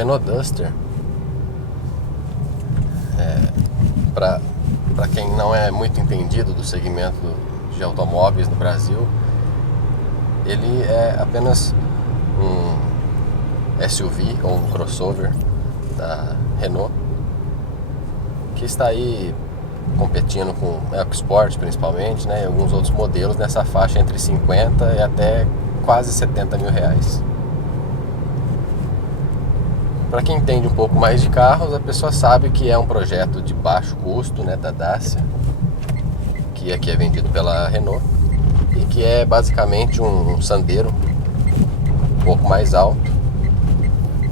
Renault Duster, para quem não é muito entendido do segmento de automóveis no Brasil, ele é apenas um SUV ou um crossover da Renault, que está aí competindo com o EcoSport principalmente, né, e alguns outros modelos nessa faixa entre 50 e até quase 70 mil reais. Para quem entende um pouco mais de carros, a pessoa sabe que é um projeto de baixo custo, né, da Dacia, que aqui é vendido pela Renault, e que é basicamente um Sandero um pouco mais alto,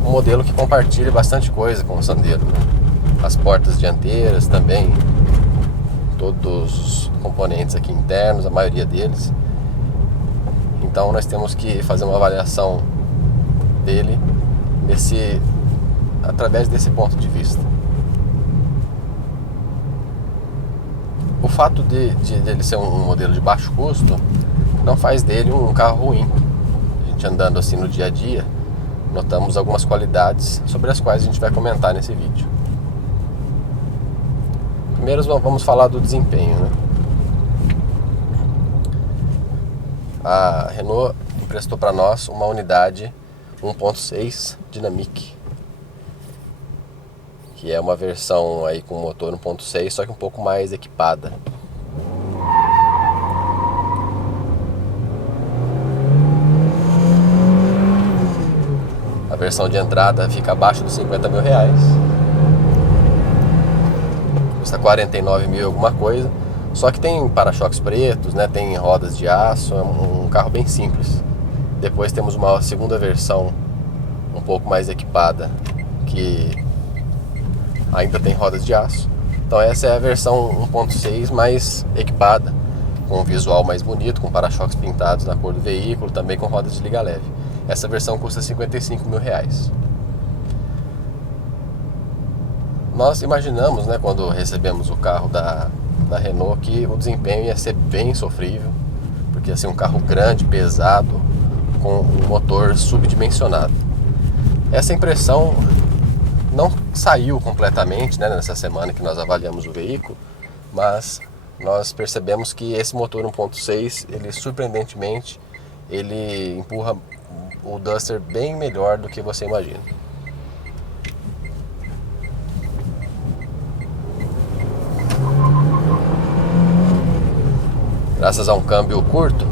um modelo que compartilha bastante coisa com o Sandero, né? As portas dianteiras também, todos os componentes aqui internos, a maioria deles. Então nós temos que fazer uma avaliação dele através desse ponto de vista. O fato de ele ser um modelo de baixo custo não faz dele um carro ruim. A gente andando assim no dia a dia, notamos algumas qualidades sobre as quais a gente vai comentar nesse vídeo. Primeiro vamos falar do desempenho, né? A Renault emprestou para nós uma unidade 1.6 Dynamic, que é uma versão aí com motor 1.6, só que um pouco mais equipada. A versão de entrada fica abaixo dos 50 mil reais, custa 49 mil alguma coisa, só que tem para-choques pretos, né, tem rodas de aço, é um carro bem simples. Depois temos uma segunda versão um pouco mais equipada, que ainda tem rodas de aço. Então essa é a versão 1.6 mais equipada, com um visual mais bonito, com para-choques pintados na cor do veículo, também com rodas de liga leve. Essa versão custa 55 mil reais. Nós imaginamos, né, quando recebemos o carro da Renault, que o desempenho ia ser bem sofrível, porque ia ser um carro grande, pesado, com um motor subdimensionado. Essa impressão não saiu completamente, né, nessa semana que nós avaliamos o veículo, mas nós percebemos que esse motor 1.6, ele surpreendentemente, ele empurra o Duster bem melhor do que você imagina. Graças a um câmbio curto,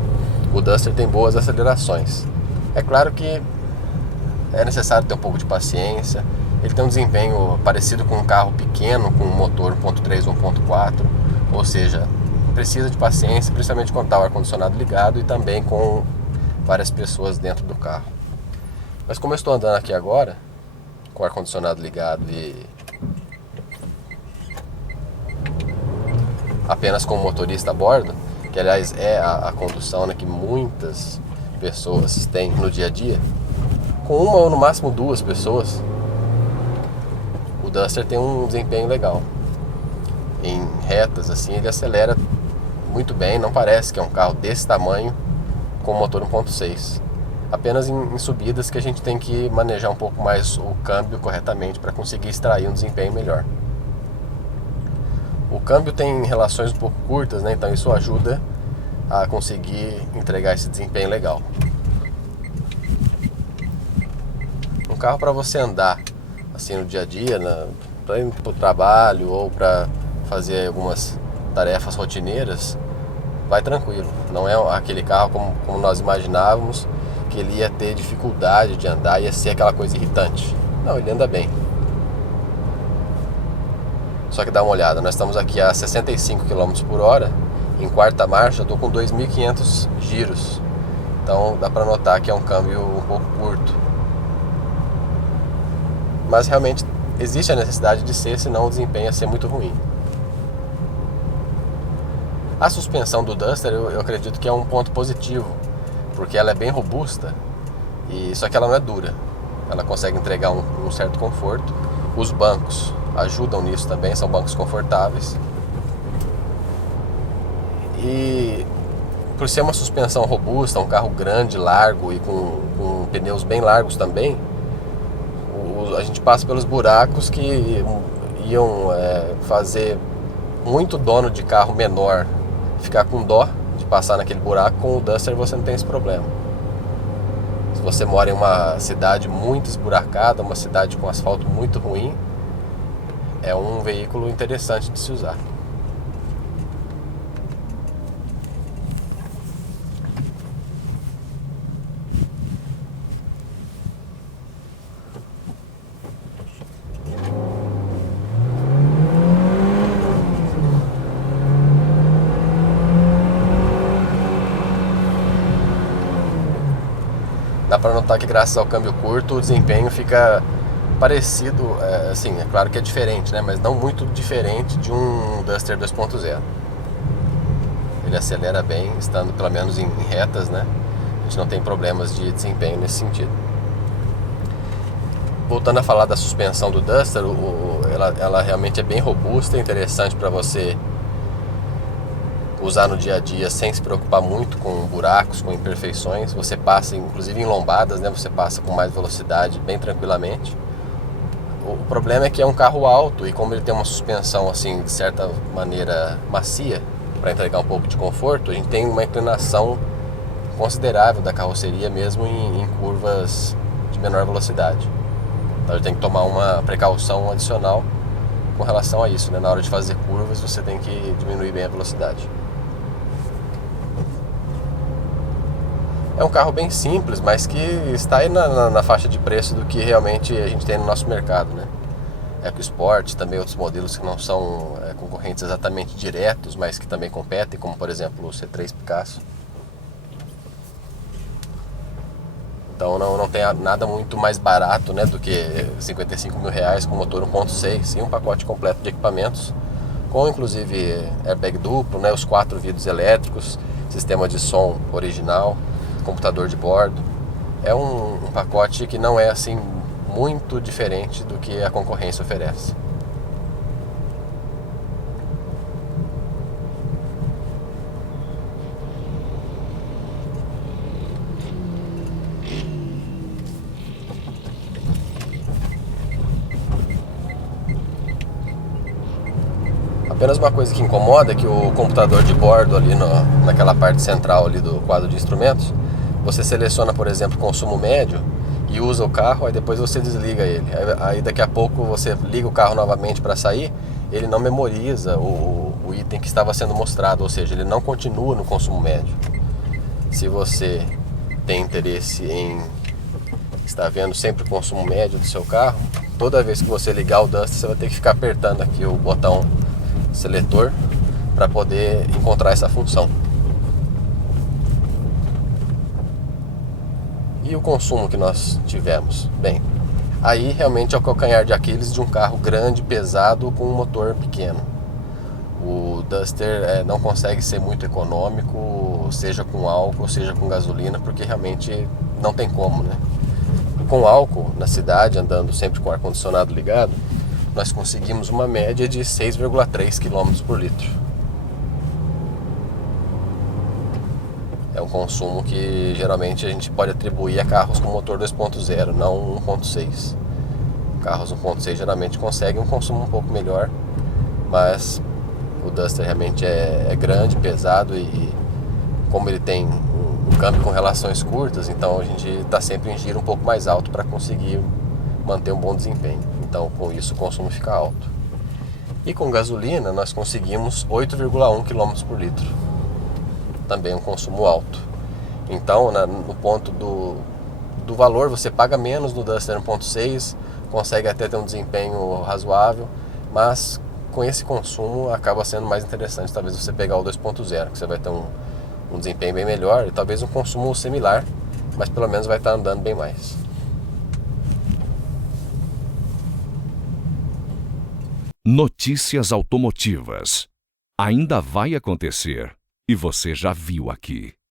o Duster tem boas acelerações. É claro que é necessário ter um pouco de paciência. Ele tem um desempenho parecido com um carro pequeno, com um motor 1.3 ou 1.4, ou seja, precisa de paciência, principalmente quando está o ar-condicionado ligado e também com várias pessoas dentro do carro. Mas como eu estou andando aqui agora, com o ar-condicionado ligado e apenas com o motorista a bordo, que aliás é a condução, né, que muitas pessoas têm no dia a dia, com uma ou no máximo duas pessoas, o Duster tem um desempenho legal. Em retas assim ele acelera muito bem, não parece que é um carro desse tamanho com motor 1.6. Apenas em subidas que a gente tem que manejar um pouco mais o câmbio corretamente para conseguir extrair um desempenho melhor. O câmbio tem relações um pouco curtas, né? Então isso ajuda a conseguir entregar esse desempenho legal. Um carro para você andar assim no dia a dia, para ir para o trabalho ou para fazer algumas tarefas rotineiras, vai tranquilo. Não é aquele carro como nós imaginávamos, que ele ia ter dificuldade de andar, ia ser aquela coisa irritante. Não, ele anda bem. Só que dá uma olhada, nós estamos aqui a 65 km por hora, em quarta marcha eu estou com 2.500 giros. Então dá para notar que é um câmbio um pouco curto. Mas realmente existe a necessidade de ser, senão o desempenho ia ser muito ruim. A suspensão do Duster eu acredito que é um ponto positivo, porque ela é bem robusta, só que ela não é dura. Ela consegue entregar um certo conforto. Os bancos ajudam nisso também, são bancos confortáveis. E por ser uma suspensão robusta, um carro grande, largo e com pneus bem largos também, a gente passa pelos buracos que iam fazer muito dono de carro menor ficar com dó de passar naquele buraco. Com o Duster você não tem esse problema. Se você mora em uma cidade muito esburacada, uma cidade com asfalto muito ruim, é um veículo interessante de se usar. Dá para notar que graças ao câmbio curto o desempenho fica parecido, assim, é claro que é diferente, né? Mas não muito diferente de um Duster 2.0. Ele acelera bem, estando pelo menos em retas, né? A gente não tem problemas de desempenho nesse sentido. Voltando a falar da suspensão do Duster, ela realmente é bem robusta, é interessante para você usar no dia a dia sem se preocupar muito com buracos, com imperfeições. Você passa, inclusive em lombadas, né? Você passa com mais velocidade bem tranquilamente. O problema é que é um carro alto e como ele tem uma suspensão assim de certa maneira macia para entregar um pouco de conforto, a gente tem uma inclinação considerável da carroceria mesmo em curvas de menor velocidade. Então a gente tem que tomar uma precaução adicional com relação a isso, né? Na hora de fazer curvas você tem que diminuir bem a velocidade. É um carro bem simples, mas que está aí na faixa de preço do que realmente a gente tem no nosso mercado, né? EcoSport, também outros modelos que não são concorrentes exatamente diretos, mas que também competem, como por exemplo o C3 Picasso. Então não tem nada muito mais barato, né, do que R$55 mil com motor 1.6 e um pacote completo de equipamentos, com inclusive airbag duplo, né, os 4 vidros elétricos, sistema de som original, computador de bordo. É um pacote que não é assim muito diferente do que a concorrência oferece. Apenas uma coisa que incomoda é que o computador de bordo ali naquela parte central ali do quadro de instrumentos, você seleciona, por exemplo, consumo médio e usa o carro, aí depois você desliga ele. Aí daqui a pouco você liga o carro novamente para sair, ele não memoriza o item que estava sendo mostrado, ou seja, ele não continua no consumo médio. Se você tem interesse em estar vendo sempre o consumo médio do seu carro, toda vez que você ligar o Duster, você vai ter que ficar apertando aqui o botão seletor para poder encontrar essa função. E o consumo que nós tivemos? Bem, aí realmente é o calcanhar de Aquiles de um carro grande, pesado, com um motor pequeno. O Duster não consegue ser muito econômico, seja com álcool, seja com gasolina, porque realmente não tem como, né? Com álcool, na cidade, andando sempre com o ar-condicionado ligado, nós conseguimos uma média de 6,3 km por litro. É um consumo que geralmente a gente pode atribuir a carros com motor 2.0, não 1.6. Carros 1.6 geralmente conseguem um consumo um pouco melhor, mas o Duster realmente é grande, pesado e como ele tem um câmbio com relações curtas, então a gente está sempre em giro um pouco mais alto para conseguir manter um bom desempenho. Então com isso o consumo fica alto. E com gasolina nós conseguimos 8,1 km por litro. Também um consumo alto. Então no ponto do valor você paga menos no Duster 1.6, consegue até ter um desempenho razoável, mas com esse consumo acaba sendo mais interessante talvez você pegar o 2.0, que você vai ter um desempenho bem melhor e talvez um consumo similar, mas pelo menos vai estar andando bem mais. Notícias automotivas. Ainda vai acontecer e você já viu aqui.